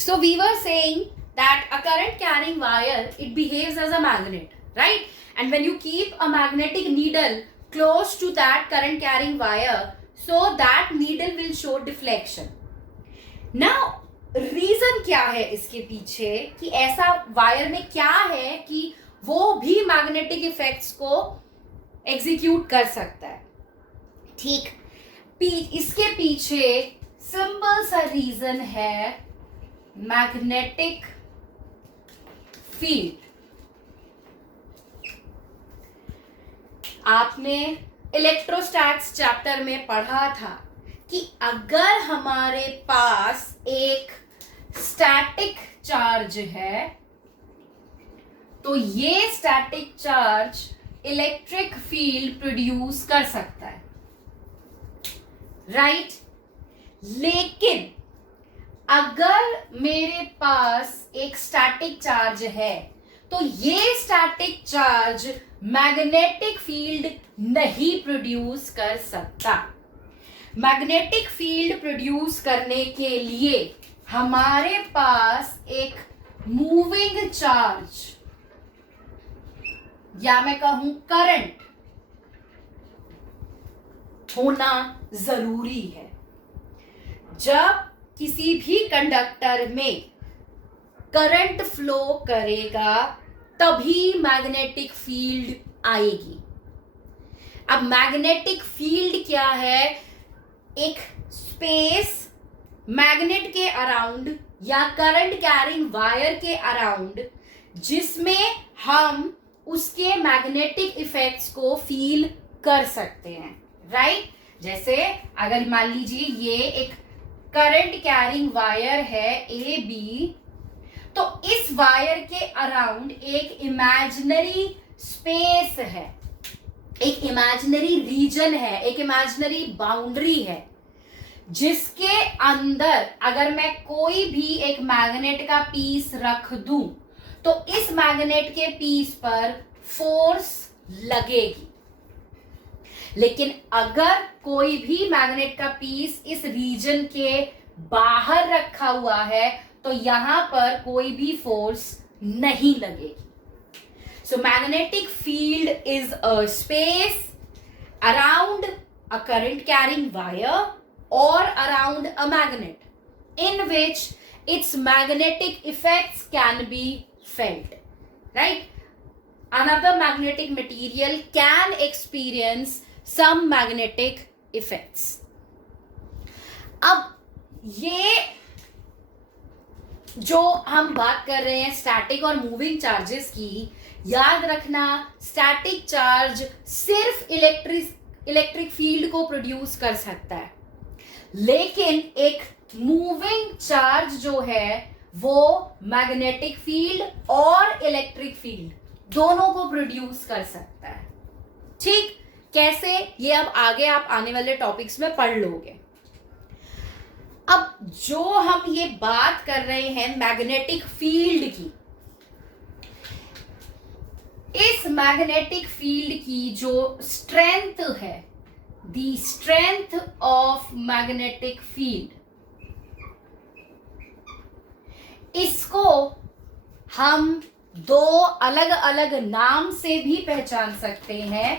So we were saying that a current carrying wire, it behaves as a magnet, right? And when you keep a magnetic needle close to that current carrying wire, so that needle will show deflection. Now reason क्या है इसके पीछे कि ऐसा wire में क्या है कि वो भी मैग्नेटिक इफेक्ट्स को एग्जीक्यूट कर सकता है. ठीक, इसके पीछे सिंपल सा रीजन है मैग्नेटिक फील्ड. आपने इलेक्ट्रोस्टैट्स चैप्टर में पढ़ा था कि अगर हमारे पास एक स्टैटिक चार्ज है तो ये static charge electric field produce कर सकता है, राइट? लेकिन अगर मेरे पास एक स्टैटिक चार्ज है तो ये स्टैटिक चार्ज मैग्नेटिक फील्ड नहीं प्रोड्यूस कर सकता. मैग्नेटिक फील्ड प्रोड्यूस करने के लिए हमारे पास एक मूविंग चार्ज या मैं कहूं करंट होना जरूरी है. जब किसी भी कंडक्टर में करंट फ्लो करेगा तभी मैग्नेटिक फील्ड आएगी. अब मैग्नेटिक फील्ड क्या है? एक स्पेस मैग्नेट के अराउंड या करंट कैरिंग वायर के अराउंड जिसमें हम उसके मैग्नेटिक इफेक्ट्स को फील कर सकते हैं, राइट? जैसे अगर मान लीजिए ये एक करंट कैरिंग वायर है ए बी, तो इस वायर के अराउंड एक इमेजिनरी स्पेस है, एक इमेजिनरी रीजन है, एक इमेजिनरी बाउंड्री है जिसके अंदर अगर मैं कोई भी एक मैग्नेट का पीस रख दूं तो इस मैग्नेट के पीस पर फोर्स लगेगी. लेकिन अगर कोई भी मैग्नेट का पीस इस रीजन के बाहर रखा हुआ है तो यहां पर कोई भी फोर्स नहीं लगेगी. So magnetic field is a space around a current carrying wire or around a magnet in which its magnetic effects can be felt, right? Another magnetic material can experience some magnetic effects. अब ये जो हम बात कर रहे हैं static और moving charges की, याद रखना स्टैटिक चार्ज सिर्फ इलेक्ट्रिक फील्ड को प्रोड्यूस कर सकता है, लेकिन एक मूविंग चार्ज जो है वो मैग्नेटिक फील्ड और इलेक्ट्रिक फील्ड दोनों को प्रोड्यूस कर सकता है. ठीक, कैसे? ये अब आगे आप आने वाले टॉपिक्स में पढ़ लोगे. अब जो हम ये बात कर रहे हैं मैग्नेटिक फील्ड की, इस मैग्नेटिक फील्ड की जो स्ट्रेंथ है, the strength of magnetic field, इसको हम दो अलग अलग नाम से भी पहचान सकते हैं.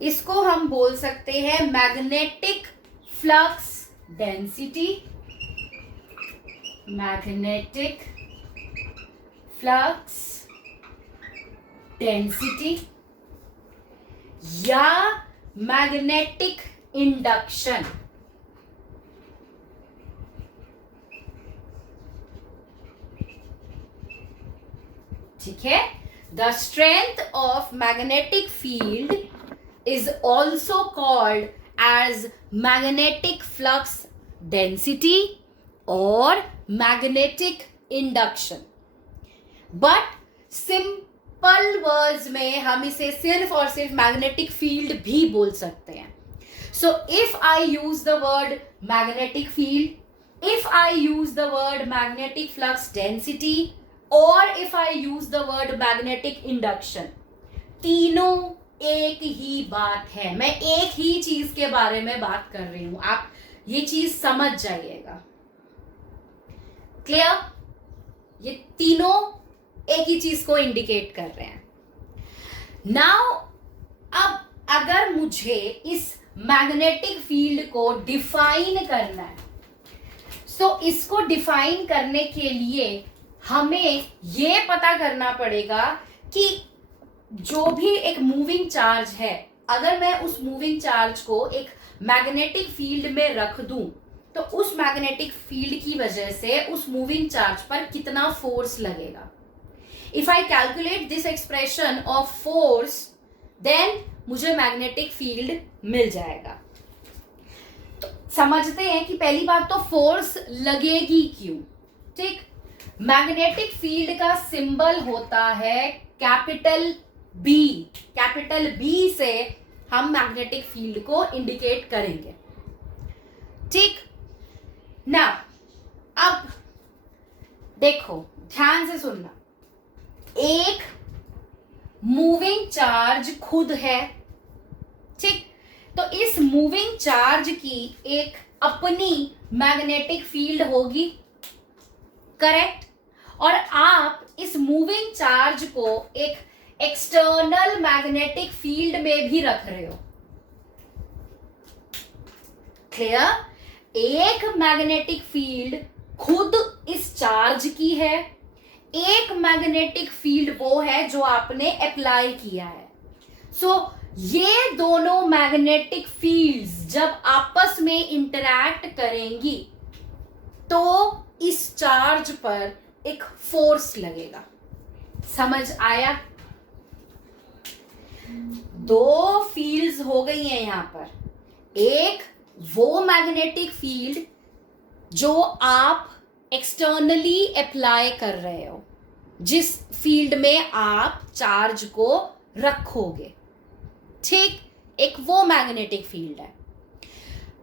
इसको हम बोल सकते हैं magnetic flux density, magnetic flux density, या मैग्नेटिक इंडक्शन. ठीक है? The strength of magnetic field is also called as magnetic flux density और magnetic induction. But simple words में हम इसे सिर्फ और सिर्फ मैग्नेटिक फील्ड भी बोल सकते हैं. So if I use the word magnetic field, if I use the word magnetic flux density, or if I use the word magnetic induction, तीनों एक ही बात है. मैं एक ही चीज के बारे में बात कर रही हूं, आप ये चीज समझ जाइएगा. क्लियर? ये तीनों एक ही चीज को इंडिकेट कर रहे हैं. नाउ अब अगर मुझे इस मैग्नेटिक फील्ड को डिफाइन करना है, तो इसको डिफाइन करने के लिए हमें ये पता करना पड़ेगा कि जो भी एक मूविंग चार्ज है, अगर मैं उस मूविंग चार्ज को एक मैग्नेटिक फील्ड में रख दूं, तो उस मैग्नेटिक फील्ड की वजह से उस मूविंग चार्ज पर कितना फोर्स लगेगा. If I calculate this expression of force, then मुझे मैग्नेटिक फील्ड मिल जाएगा. तो समझते हैं कि पहली बात तो फोर्स लगेगी क्यों. ठीक, मैग्नेटिक फील्ड का सिंबल होता है कैपिटल बी. कैपिटल बी से हम मैग्नेटिक फील्ड को इंडिकेट करेंगे. ठीक ना, अब देखो ध्यान से सुनना. एक मूविंग चार्ज खुद है. ठीक, तो इस मूविंग चार्ज की एक अपनी मैग्नेटिक फील्ड होगी. करेक्ट? और आप इस मूविंग चार्ज को एक एक्सटर्नल मैग्नेटिक फील्ड में भी रख रहे हो. क्लियर? एक मैग्नेटिक फील्ड खुद इस चार्ज की है, एक मैग्नेटिक फील्ड वो है जो आपने अप्लाई किया है. सो ये दोनों मैग्नेटिक फील्ड्स जब आपस में इंटरैक्ट करेंगी तो इस चार्ज पर एक फोर्स लगेगा. समझ आया? दो फील्ड्स हो गई हैं यहां पर. एक वो मैग्नेटिक फील्ड जो आप एक्सटर्नली अप्लाई कर रहे हो, जिस फील्ड में आप चार्ज को रखोगे. ठीक, एक वो मैग्नेटिक फील्ड है.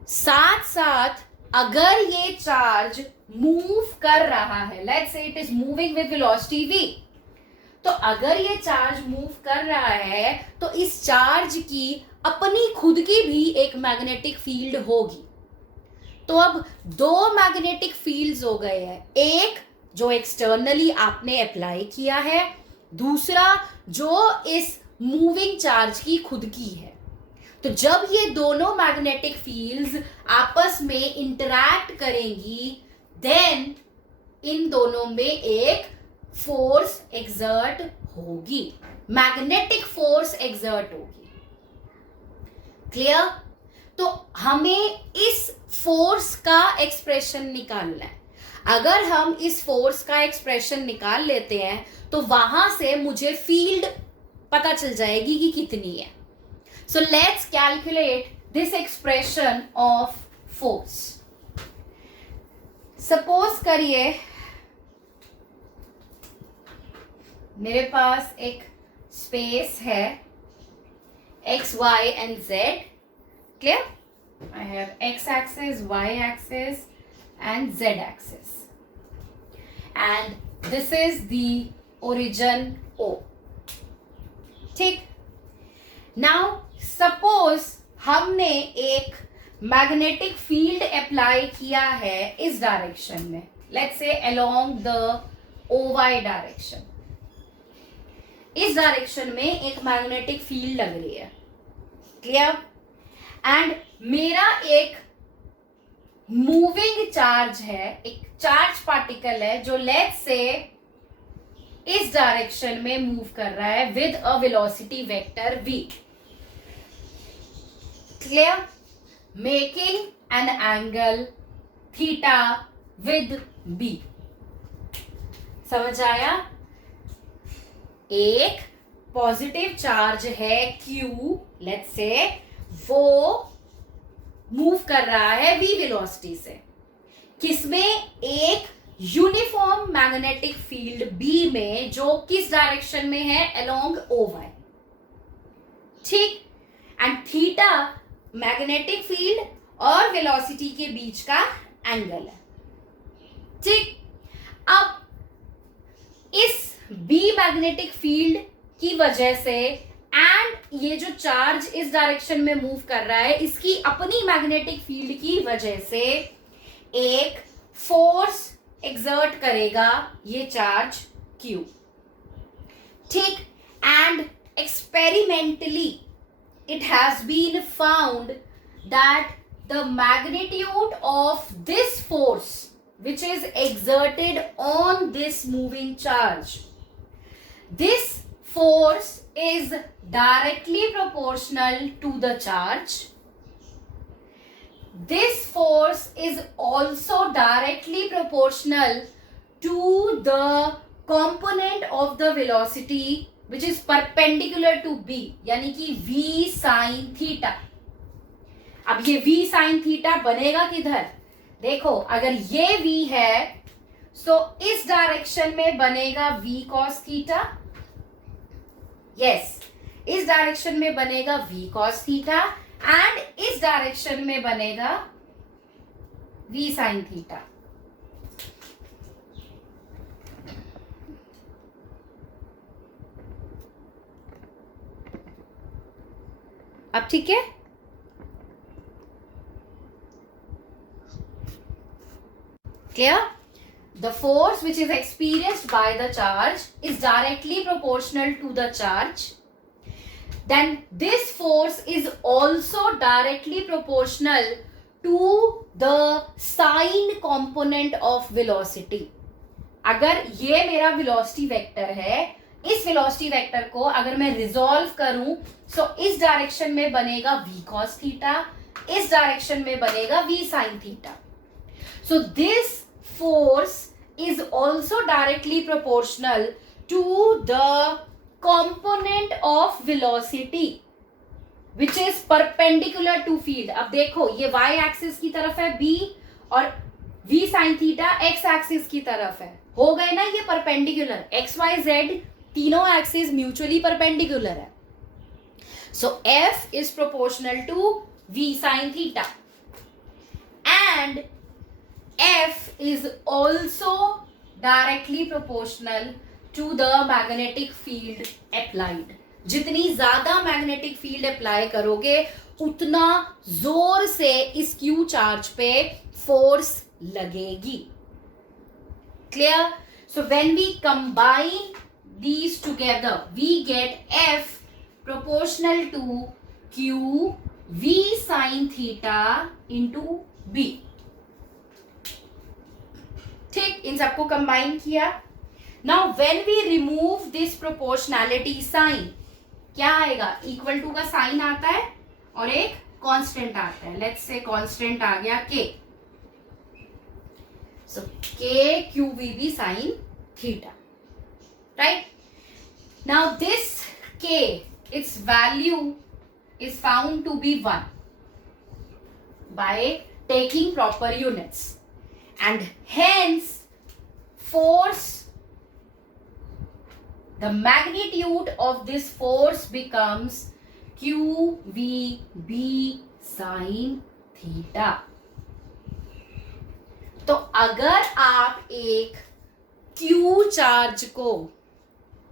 साथ साथ अगर ये चार्ज मूव कर रहा है, let's say it is moving with velocity v, तो अगर ये चार्ज मूव कर रहा है तो इस चार्ज की अपनी खुद की भी एक मैग्नेटिक फील्ड होगी. तो अब दो मैग्नेटिक फील्ड्स हो गए हैं. एक जो एक्सटर्नली आपने अप्लाई किया है, दूसरा जो इस मूविंग चार्ज की खुद की है. तो जब ये दोनों मैग्नेटिक फील्ड्स आपस में इंटरैक्ट करेंगी, देन इन दोनों में एक फोर्स एक्सर्ट होगी, मैग्नेटिक फोर्स एक्सर्ट होगी. क्लियर? तो हमें इस फोर्स का एक्सप्रेशन निकालना है. अगर हम इस फोर्स का एक्सप्रेशन निकाल लेते हैं तो वहां से मुझे फील्ड पता चल जाएगी कि कितनी है. So let's calculate this expression of force. Suppose करिए मेरे पास एक स्पेस है x, y and z. Clear? I have x axis, y axis and z axis. And this is the origin O. ठीक. नाउ सपोज हमने एक magnetic field apply किया है इस डायरेक्शन में, let's say along the OY direction. इस direction में एक मैग्नेटिक फील्ड लग रही है. क्लियर? एंड मेरा एक मूविंग चार्ज है, एक चार्ज पार्टिकल है जो लेट्स से इस डायरेक्शन में मूव कर रहा है with a velocity vector v. Clear? Making an angle theta with b. समझ आया? एक पॉजिटिव चार्ज है q, लेट्स से वो मूव कर रहा है v वेलोसिटी से. किसमें? एक यूनिफॉर्म मैग्नेटिक फील्ड B में जो किस डायरेक्शन में है? Along OY. ठीक. एंड थीटा मैग्नेटिक फील्ड और वेलोसिटी के बीच का एंगल है. ठीक. अब इस B मैग्नेटिक फील्ड की वजह से एंड ये जो चार्ज इस डायरेक्शन में मूव कर रहा है, इसकी अपनी मैग्नेटिक फील्ड की वजह से एक फोर्स exert करेगा ये चार्ज Q. ठीक. And experimentally it has been found that the magnitude of this force which is exerted on this moving charge, this force is directly proportional to the charge. This force is also directly proportional to the component of the velocity which is perpendicular to B, यानी कि V sin theta. अब ये V sin theta बनेगा किधर? देखो, अगर ये V है तो इस डायरेक्शन में बनेगा V cos theta. यस, इस डायरेक्शन में बनेगा V cos theta एंड इस डायरेक्शन में बनेगा V sin theta. अब ठीक है? Clear? The force which is experienced by the charge is directly proportional to the charge. Then this force is also directly proportional to the sign component of velocity. अगर ये मेरा velocity vector है, इस velocity vector को अगर मैं resolve करूं तो इस डायरेक्शन में बनेगा V cos theta, इस डायरेक्शन में बनेगा V sin theta. So this force is also directly proportional to the component of velocity which is perpendicular to field. अब देखो, ये y axis की तरफ है B और V sin theta x axis की तरफ है. हो गए ना ये perpendicular. x y z तीनों axis mutually perpendicular है. So F is proportional to V sin theta and F is also directly proportional to the magnetic field applied. जितनी ज्यादा मैग्नेटिक फील्ड अप्लाई करोगे उतना जोर से इस Q चार्ज पे फोर्स लगेगी. Clear? So when we combine these together we get F proportional to Q V sin theta into B. ठीक, इन सबको कंबाइन किया. Now when we remove this proportionality sign, क्या आएगा? इक्वल टू का sign आता है और एक कांस्टेंट आता है. लेट्स से कांस्टेंट आ गया K. So K QVB sin theta. Right? Now this K, its value is found to be 1 by taking proper units, and hence force, the magnitude of this force becomes QVB sin theta. तो अगर आप एक Q charge को,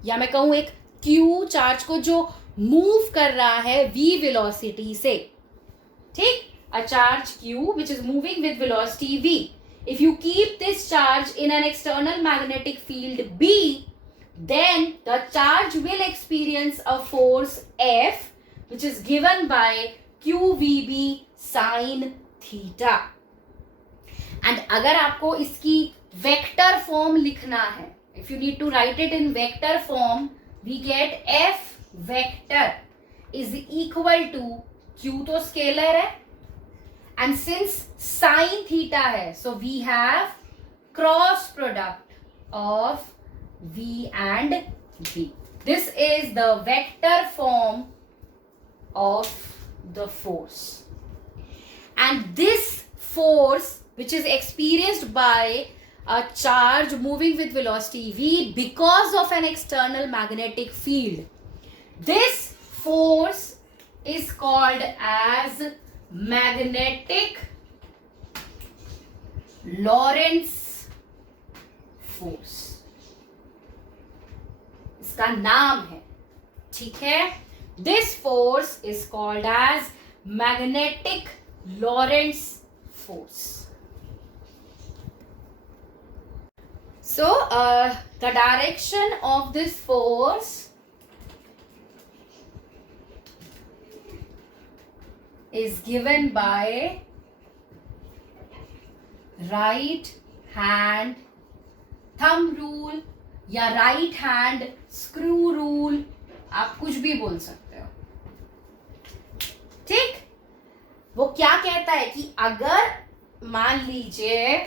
या मैं कहूं एक Q charge को जो मूव कर रहा है V वेलोसिटी से, ठीक, a charge Q which is moving with velocity V, if you keep this charge in an external magnetic field B, then the charge will experience a force F which is given by QVB sin theta. And अगर आपको इसकी vector form लिखना है, if you need to write it in vector form, we get F vector is equal to Q तो scalar है, and since sin theta है, so we have cross product of V and B. This is the vector form of the force, and this force which is experienced by a charge moving with velocity V because of an external magnetic field, this force is called as magnetic Lorentz force. इसका नाम है, ठीक है? This force is called as magnetic Lorentz force. So the direction of this force is given by right hand thumb rule या right hand screw rule, आप कुछ भी बोल सकते हो. ठीक. वो क्या कहता है कि अगर मान लीजिए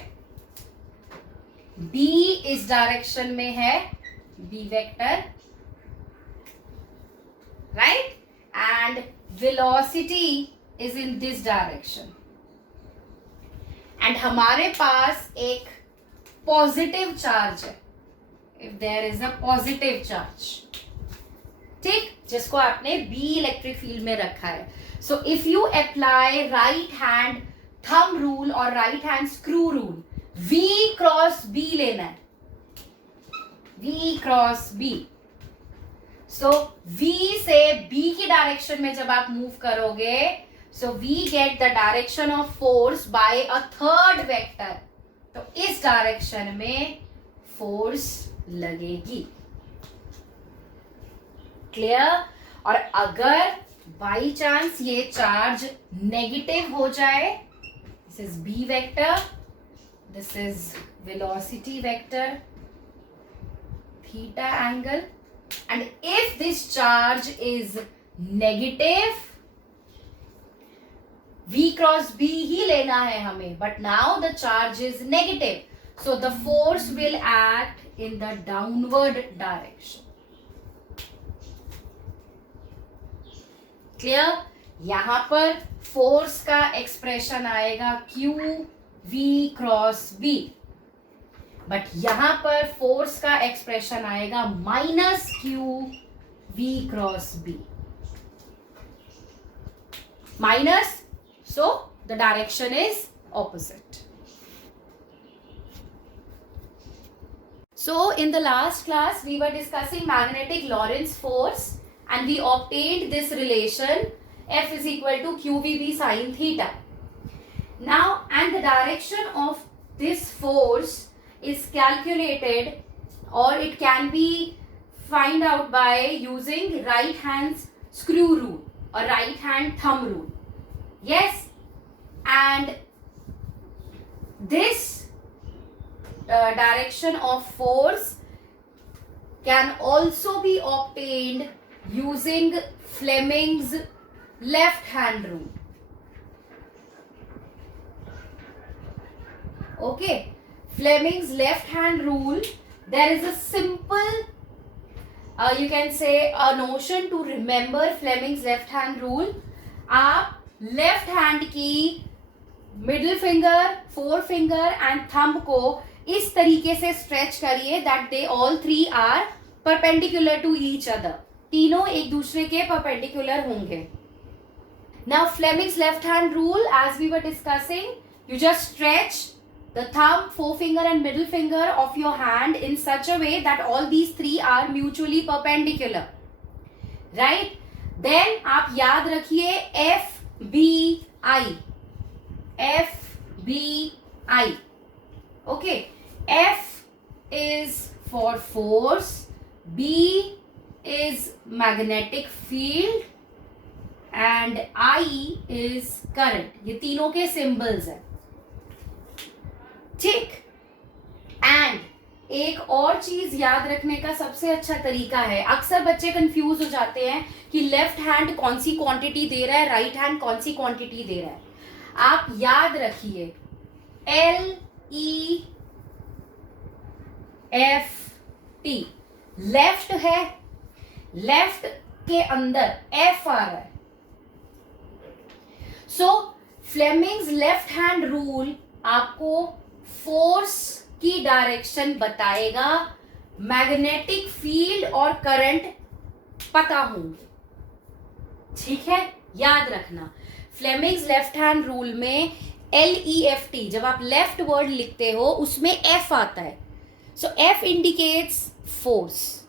B इस डायरेक्शन में है, B vector, right, and velocity is in this direction, and हमारे पास एक पॉजिटिव चार्ज है. If there is a positive charge, ठीक, जिसको आपने बी इलेक्ट्रिक फील्ड में रखा है. So if you apply right hand thumb rule और right hand screw rule, V cross B लेना है, V cross B. So V से B की डायरेक्शन में जब आप मूव करोगे, सो we get the direction of force by a third vector. तो इस डायरेक्शन में फोर्स लगेगी. क्लियर. और अगर बाई चांस ये चार्ज नेगेटिव हो जाए, this is B vector, this is velocity vector, theta angle, and if this charge is negative, V cross B ही लेना है हमें, but now the charge is negative, so the force will act in the downward direction. Clear? यहां पर force का expression आएगा Q V cross B, but यहां पर फोर्स का एक्सप्रेशन आएगा minus Q V cross B. Minus, so the direction is opposite. So in the last class we were discussing magnetic Lorentz force and we obtained this relation F is equal to QVB sin theta. Now, and the direction of this force is calculated, or it can be find out by using right hand screw rule or right hand thumb rule. Yes, and this direction of force can also be obtained using Fleming's left hand rule. Okay, Fleming's left hand rule, there is a simple you can say a notion to remember Fleming's left hand rule. आप left hand की middle finger, four finger and thumb को इस तरीके से stretch करिए that they all three are perpendicular to each other. तीनों एक दूसरे के परपेंडिकुलर होंगे. Now Fleming's left hand rule, as we were discussing, you just stretch the thumb, forefinger and middle finger of your hand in such a way that all these three are mutually perpendicular, right? Then आप याद रखिए FBI, FBI, okay. F is for force, B is magnetic field and I is current. ये तीनों के symbols हैं, ठीक. And एक और चीज याद रखने का सबसे अच्छा तरीका है, अक्सर बच्चे कंफ्यूज हो जाते हैं कि लेफ्ट हैंड कौन सी क्वांटिटी दे रहा है, राइट हैंड कौन सी क्वांटिटी दे रहा है. आप याद रखिए LEFT, लेफ्ट है, लेफ्ट के अंदर F आ रहा है. सो फ्लेमिंग्स लेफ्ट हैंड रूल आपको फोर्स की डायरेक्शन बताएगा, मैग्नेटिक फील्ड और करंट पता होंगे, ठीक है. याद रखना फ्लेमिंग्स लेफ्ट हैंड रूल में LEFT, जब आप लेफ्ट वर्ड लिखते हो उसमें F आता है, सो F इंडिकेट्स फोर्स.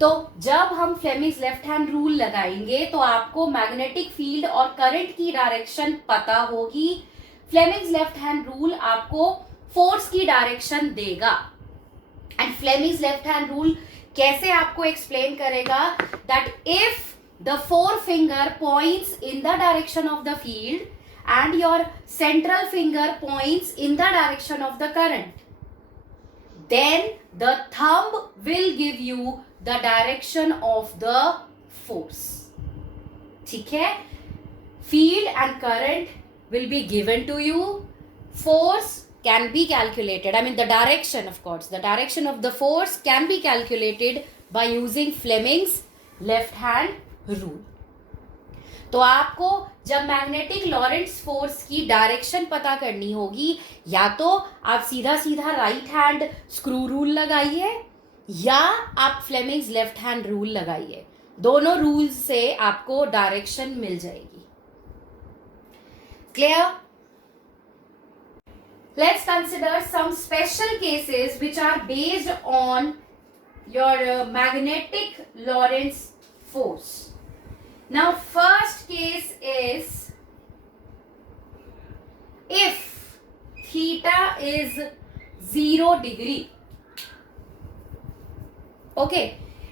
तो जब हम फ्लेमिंग्स लेफ्ट हैंड रूल लगाएंगे तो आपको मैग्नेटिक फील्ड और करंट की डायरेक्शन पता होगी. फ्लेमिंग्स लेफ्ट हैंड रूल आपको फोर्स की डायरेक्शन देगा. And Fleming's left hand rule कैसे आपको एक्सप्लेन करेगा, that if the forefinger points in the direction of the field and your central finger points in the direction of the current, then the thumb will give you the direction of the force. ठीक है, field and current will be given to you, force can be calculated, I mean the direction, of course the direction of the force can be calculated by using Fleming's left hand rule. तो आपको जब magnetic लॉरेंट्ज force की direction पता करनी होगी, या तो आप सीधा सीधा राइट हैंड स्क्रू रूल लगाइए या आप फ्लेमिंग्स लेफ्ट हैंड रूल लगाइए. दोनों रूल्स से आपको डायरेक्शन मिल जाएगी. Clear? Let's consider some special cases which are based on your magnetic Lorentz force. Now first case is if theta is 0 degree. Okay,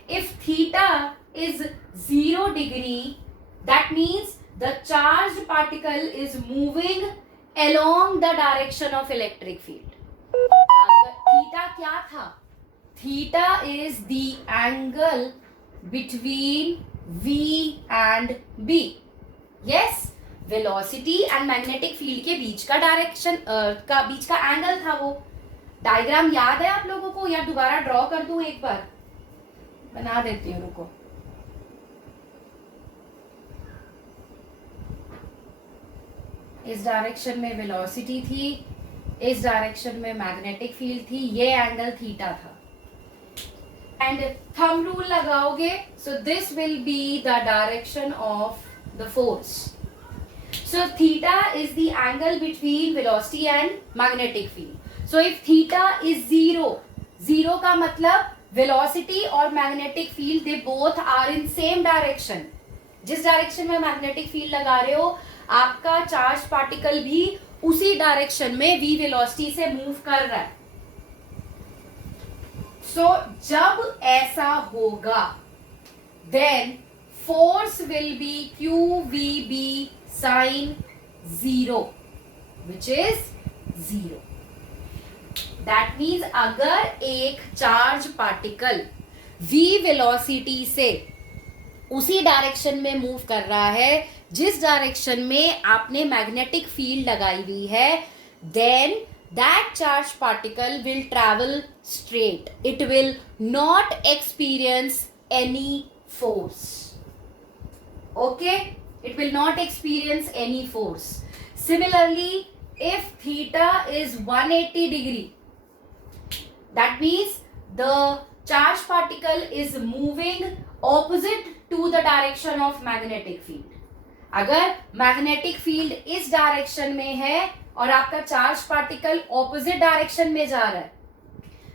if theta is 0 degree, that means the charged particle is moving along the direction of electric field. अगर theta क्या था? Theta is the angle between V and B. Yes, velocity and magnetic field के बीच का direction का बीच का angle था वो. Diagram याद है आप लोगों को, या दोबारा ड्रॉ कर दूं, एक बार बना देती हूँ, रुको. इस डायरेक्शन में वेलोसिटी थी, इस डायरेक्शन में मैग्नेटिक फील्ड थी, ये एंगल थीटा था. And thumb rule लगाओगे, so this will be the direction of the force. So theta is the angle between velocity and magnetic field. So if theta is 0, 0 का मतलब velocity और magnetic field they both are in same direction. जिस direction में magnetic field लगा रहे हो, आपका charge particle भी उसी डायरेक्शन में v वेलोसिटी से मूव कर रहा है. So जब ऐसा होगा, then force will be QVB sin 0, which is 0. That means अगर एक चार्ज पार्टिकल v वेलोसिटी से उसी डायरेक्शन में मूव कर रहा है जिस डायरेक्शन में आपने मैग्नेटिक फील्ड लगाई हुई है, then that charged particle will travel straight. It will not experience any force. Okay? It will not experience any force. Similarly, if theta is 180 degree, that means the charged particle is moving opposite to the direction of magnetic field. अगर magnetic field इस direction में है और आपका charge particle opposite direction में जा रहा है,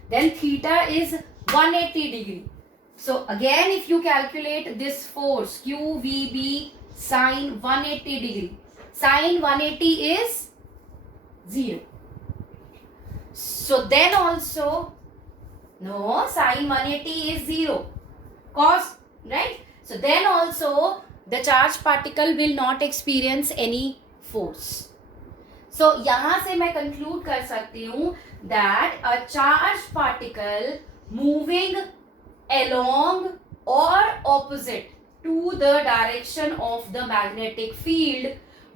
then theta is 180 degree. So again if you calculate this force QVB sin 180 degree, sin 180 is 0. So then also, no, sin 180 is 0. Cos, right? So then also the charged particle will not experience any force. So यहाँ से मैं conclude कर सकती हूँ that a charged particle moving along or opposite to the direction of the magnetic field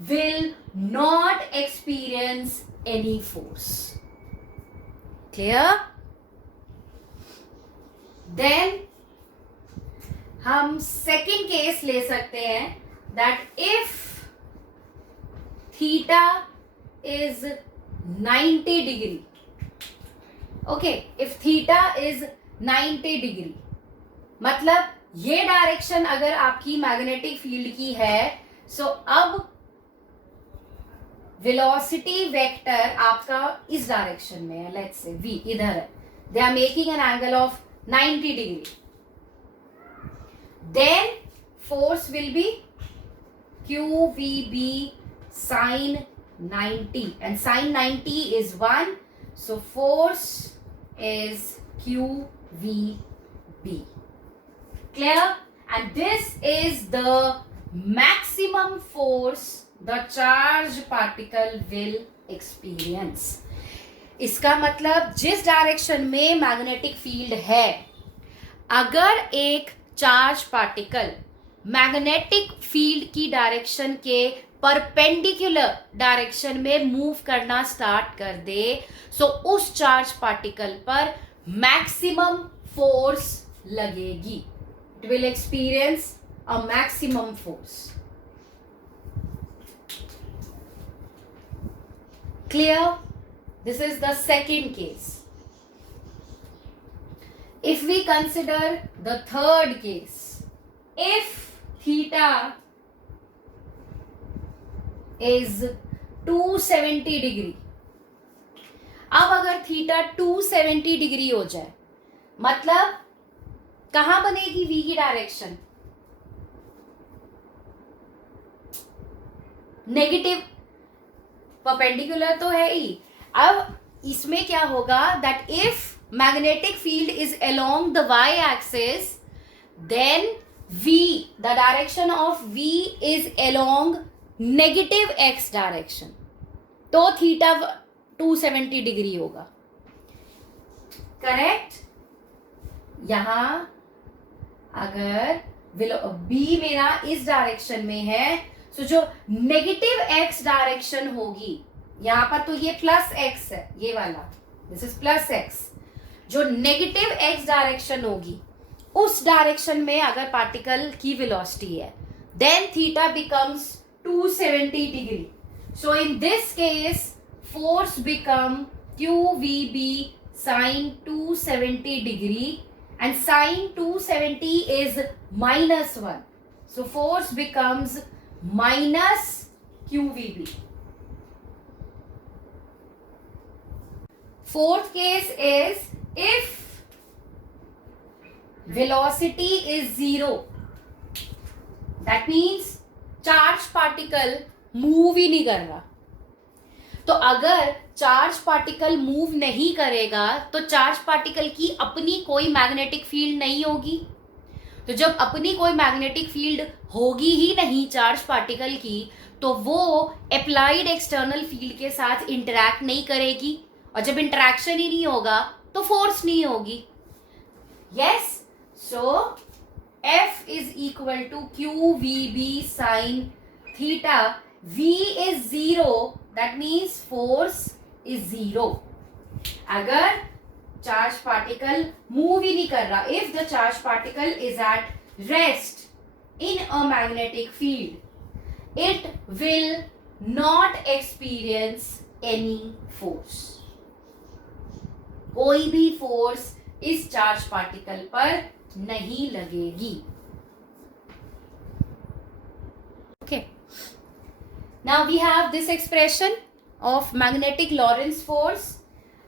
will not experience any force. Clear? Then हम second case ले सकते हैं that if theta is 90 degree. Okay, if theta is 90 degree, मतलब ये direction अगर आपकी magnetic field की है, सो अब वेलोसिटी वेक्टर आपका इस डायरेक्शन में है, लेट्स से v इधर है, they are making an angle of 90 degree, then force will be QVB sin 90 and sin 90 is 1, so force is QVB. Clear? And this is the maximum force the charged particle will experience. इसका मतलब जिस direction में magnetic field है, अगर एक charge particle magnetic field की direction के perpendicular direction में मूव करना स्टार्ट कर दे, सो उस चार्ज पार्टिकल पर मैक्सिमम फोर्स लगेगी. It will experience a maximum force. Clear? This is the second case. If we consider the third case, if theta is 270 degree, अब अगर theta 270 degree हो जाए, मतलब कहां बनेगी v की डायरेक्शन? नेगेटिव. परपेंडिकुलर तो है ही. अब इसमें क्या होगा, that if magnetic field is along the y axis, then v, the direction of v is along negative x direction, तो थीटा 270 डिग्री होगा. करेक्ट? यहां अगर b मेरा इस डायरेक्शन में है, तो जो नेगेटिव x डायरेक्शन होगी, यहां पर तो ये प्लस x है, ये वाला, दिस इज प्लस x, जो नेगेटिव x डायरेक्शन होगी, उस डायरेक्शन में अगर पार्टिकल की वेलोसिटी है, then theta becomes 270 degree. So in this case force become QVB sin 270 degree, and sin 270 is -1, so force becomes minus QVB. Fourth case is if velocity is 0, that means charge particle move ही नहीं कर रहा. तो अगर charge particle move नहीं करेगा, तो charge particle की अपनी कोई मैग्नेटिक फील्ड नहीं होगी. तो जब अपनी कोई मैग्नेटिक फील्ड होगी ही नहीं चार्ज पार्टिकल की, तो वो अप्लाइड एक्सटर्नल फील्ड के साथ इंटरैक्ट नहीं करेगी, और जब इंटरैक्शन ही नहीं होगा तो फोर्स नहीं होगी. Yes, so F is equal to QVB sine theta. V is 0, that means force is 0. अगर चार्ज पार्टिकल मूव ही नहीं कर रहा, if the charge particle is at rest in a magnetic field, it will not experience any force. कोई भी force इस charge particle पर नहीं लगेगी. Okay. Now we have this expression of magnetic Lorentz force.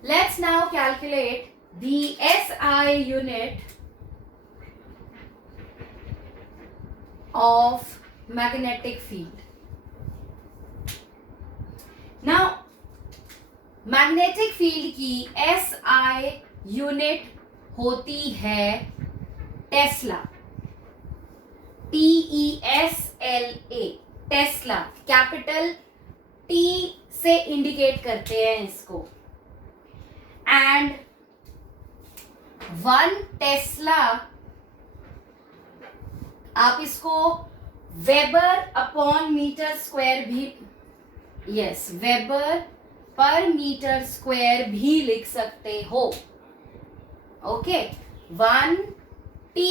Let's now calculate the SI unit of magnetic field. Now magnetic field की SI unit होती है tesla. TESLA, tesla. Capital T से indicate करते हैं इसको. एंड 1 टेस्ला, आप इसको weber upon metre square भी, yes, weber per metre square भी लिख सकते हो. Okay, 1 T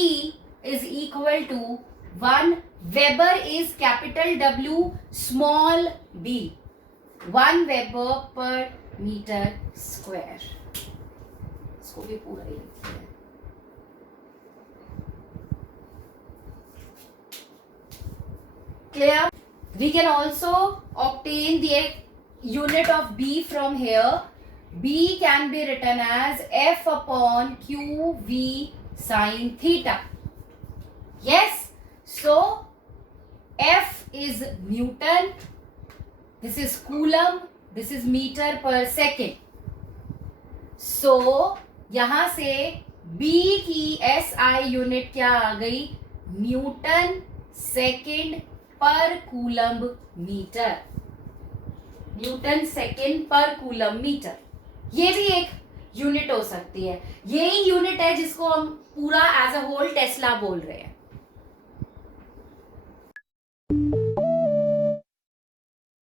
is equal to 1 Weber is capital W small b, 1 Weber per meter square. इसको भी पूरा ही लिखते हैं. Clear? We can also obtain the unit of B from here. B can be written as F upon QV sin theta. Yes, so F is Newton, this is Coulomb, this is meter per second. So यहां से B की SI unit क्या आ गई, Newton second पर coulomb metre, Newton second पर coulomb metre. ये भी एक यूनिट हो सकती है, यही यूनिट है जिसको हम पूरा एज अ होल टेस्ला बोल रहे हैं।